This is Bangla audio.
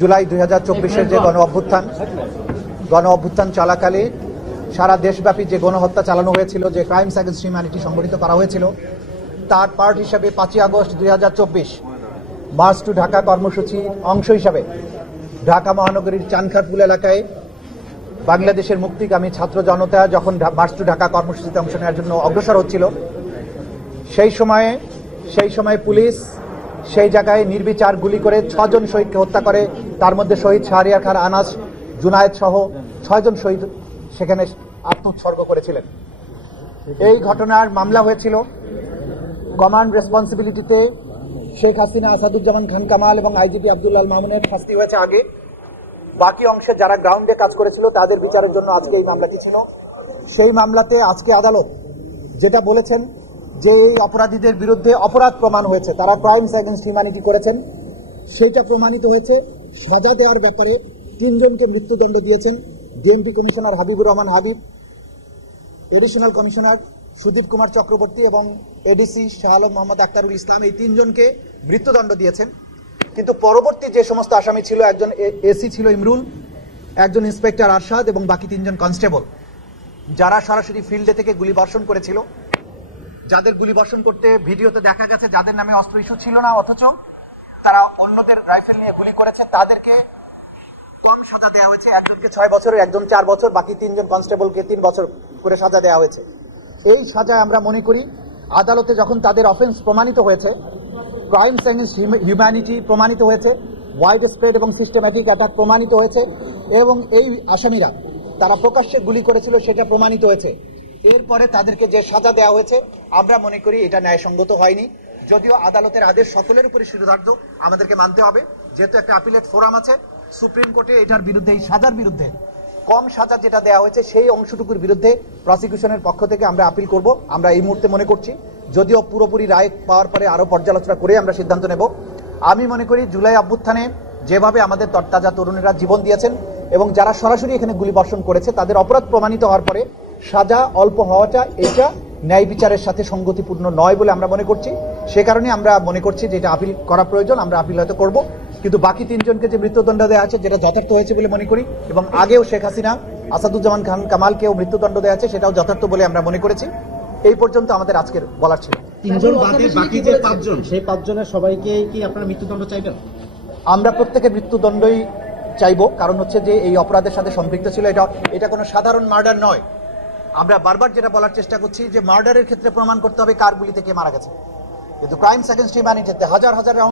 জুলাই 2024-এর যে গণ অভ্যুত্থান চলাকালে সারা দেশব্যাপী যে গণহত্যা চালানো হয়েছিল, যে ক্রাইমস এগেইনস্ট হিউম্যানিটি সংগঠিত করা হয়েছিল, তার পার্ট হিসেবে 5 আগস্ট 2024 মার্চ টু ঢাকা কর্মসূচির অংশ হিসাবে ঢাকা মহানগরীর চানখারপুল এলাকায় বাংলাদেশের মুক্তিকামী ছাত্র জনতা যখন মার্চ টু ঢাকা কর্মসূচিতে অংশ নেওয়ার জন্য অগ্রসর হচ্ছিল, সেই সময় পুলিশ সেই জায়গায় নির্বিচার গুলি করে 6 জন শহীদকে হত্যা করে। তার মধ্যে শহীদ শাহরিয়ার খান আনাস, জুনায়েদ সহ 6 জন শহীদ সেখানে আত্মোৎসর্গ করেছিলেন। এই ঘটনার মামলা হয়েছিল। কমান্ড রেসপন্সিবিলিটিতে শেখ হাসিনা, আসাদুজ্জামান খান কামাল এবং আইজিপি আব্দুল্লাহ মামুনের শাস্তি হয়েছে আগে। বাকি অংশে যারা গ্রাউন্ডে কাজ করেছিল তাদের বিচারের জন্য আজকে এই মামলাটি ছিল। সেই মামলাতে আজকে আদালত যেটা বলেছেন যে এই অপরাধীদের বিরুদ্ধে অপরাধ প্রমাণ হয়েছে, তারা ক্রাইমস এগেইনস্ট হিউম্যানিটি করেছেন, সেটা প্রমাণিত হয়েছে। সাজা দেওয়ার ব্যাপারে 3 জনকে মৃত্যুদণ্ড দিয়েছেন DMP commissioner Habibur Rahman Habib, additional commissioner Sudip Kumar Chakraborty এবং এডিসি শাহ আলম মোহাম্মদ আক্তারুল ইসলাম, এই 3 জনকে মৃত্যুদণ্ড দিয়েছেন। কিন্তু পরবর্তী যে সমস্ত আসামি ছিল, একজন এসি ছিল ইমরুল, একজন ইন্সপেক্টর আরশাদ এবং বাকি 3 জন কনস্টেবল, যারা সরাসরি ফিল্ডে থেকে গুলি বর্ষণ করেছিল, যাদের গুলি বর্ষণ করতে ভিডিওতে দেখা গেছে যাদের নামে অস্ত্র ইস্যু ছিল না, অথচ তারা অন্যদের রাইফেল নিয়ে গুলি করেছে, তাদেরকে কম সাজা দেওয়া হয়েছে। একজনকে 6 বছরের, একজন 4 বছর, বাকি 3 জন কনস্টেবলকে 3 বছর করে সাজা দেওয়া হয়েছে। এই সাজায় আমরা মনে করি আদালতে যখন তাদের অফেন্স প্রমাণিত হয়েছে, ক্রাইমস এগেইনস্ট হিউম্যানিটি প্রমাণিত হয়েছে, ওয়াইড স্প্রেড এবং সিস্টেম্যাটিক অ্যাটাক প্রমাণিত হয়েছে, এবং এই আসামিরা তারা প্রকাশ্যে গুলি করেছিল সেটা প্রমাণিত হয়েছে। এরপরে তাদেরকে যে সাজা দেওয়া হয়েছে আমরা মনে করি এটা ন্যায়সঙ্গত হয়নি। যদিও আদালতের আদেশ সকলের উপরে শিরোধার্য, আমাদেরকে মানতে হবে, যেহেতু একটা আপিলেট ফোরাম আছে সুপ্রিম কোর্টে, এটার বিরুদ্ধে, এই সাজার বিরুদ্ধে, কম সাজা যেটা দেওয়া হয়েছে সেই অংশটুকুর বিরুদ্ধে প্রসিকিউশনের পক্ষ থেকে আমরা আপিল করব। আমরা এই মুহূর্তে মনে করছি, যদিও পুরোপুরি রায় পাওয়ার পরে আরো পর্যালোচনা করে আমরা সিদ্ধান্ত নেব। আমি মনে করি জুলাই অভ্যুত্থানে যেভাবে আমাদের তরতাজা তরুণেরা জীবন দিয়েছেন এবং যারা সরাসরি এখানে গুলি বর্ষণ করেছে, তাদের অপরাধ প্রমাণিত হওয়ার পরে সাজা অল্প হওয়াটা এটা ন্যায় বিচারের সাথে সঙ্গতিপূর্ণ নয় বলে আমরা মনে করছি। সে কারণে আমরা মনে করছি যে এটা আপিল করা প্রয়োজন, আমরা আপিল হয়তো করব। কিন্তু বাকি 3 জনকে যে মৃত্যুদণ্ড দেওয়া আছে যেটা যথার্থ হয়েছে বলে মনে করি, এবং আগেও শেখ হাসিনা, আসাদুজ্জামান খান কামালকেও মৃত্যুদণ্ড দেওয়া আছে, সেটাও যথার্থ বলে আমরা মনে করেছি। এই পর্যন্ত আমাদের আজকের বলার ছিল। 3 জন বাদে বাকি যে 5 জন, সেই 5 জনের সবাইকে কি আপনারা মৃত্যুদণ্ড চাইবেন? আমরা প্রত্যেকে মৃত্যুদণ্ডই চাইবো, কারণ হচ্ছে যে এই অপরাধের সাথে সম্পৃক্ত ছিল। এটা কোনো সাধারণ মার্ডার নয়। আমরা বারবার যেটা বলার চেষ্টা করছি যে মার্ডারের ক্ষেত্রে প্রমাণ করতে হবে কার গুলি থেকে মারা গেছে, কিন্তু ক্রাইমস এগেইনস্ট হিউম্যানিটিতে হাজার হাজার